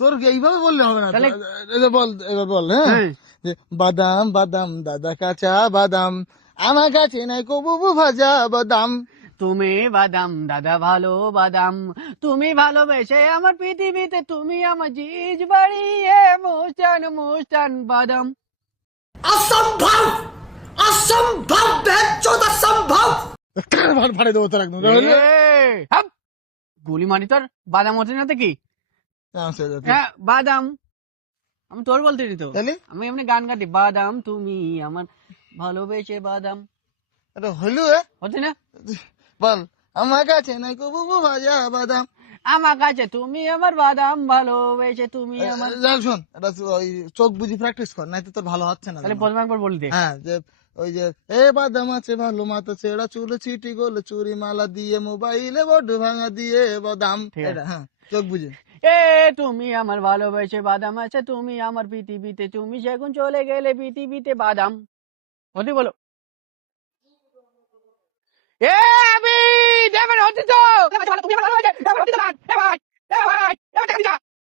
তোর এইভাবে বললে হবে না। তাহলে এবার বল, এবার বল। হ্যাঁ, হ্যাঁ, যে বাদাম বাদাম দাদা কাঁচা বাদাম, আমার কাছে নাই কবু ভাজা বাদাম। তুমি বাদাম দাদা ভালো বাদাম, তুমি ভালোবেসে আমার পৃথিবীতে, তুমি আমার জিজ বাড়িয়ে মুস্টান মুস্টান বাদাম। असंभव असंभव बेचोद असंभव। কার ফাড়ে দেবো তোর একদম। হাপ! গুলি মারি তোর, বাদাম হচ্ছে না তো কি? হ্যাঁ বাদাম, আমি তোর বলতেছি তো, তাহলে আমি এমনি গান গাইছি, বাদাম তুমি আমার ভালোবেসে বাদাম, এটা হইলো হচ্ছে না? বল, আমার কাছে নাই কবু ভাজা বাদাম। আমার কাছে তুমি আমার বাদাম, ভালোবেসে তুমি আমার। শোন, এটা ওই চোখ বুঝি প্র্যাকটিস কর, নাই তো তোর ভালো হচ্ছে না তাহলে যেন। প্রথমে একবার বলতে। হ্যাঁ, যে ওই যে এ বাদাম আছে ভালো মাথা ছেঁড়া চুল চিটি গোল চুরি মালা দিয়ে মোবাইলে বড্ড ভাঙা দিয়ে বাদাম। ঠিক আছে। এটা হ্যাঁ, চোখ বুঝে। এ তুমি আমার ভালোবেসে বাদাম আছে, তুমি আমার পৃথিবীতে, তুমি সেগুন চলে গেলে পৃথিবীতে বাদাম। হতে বলো। এ আমি দেখবেন হচ্ছে তো।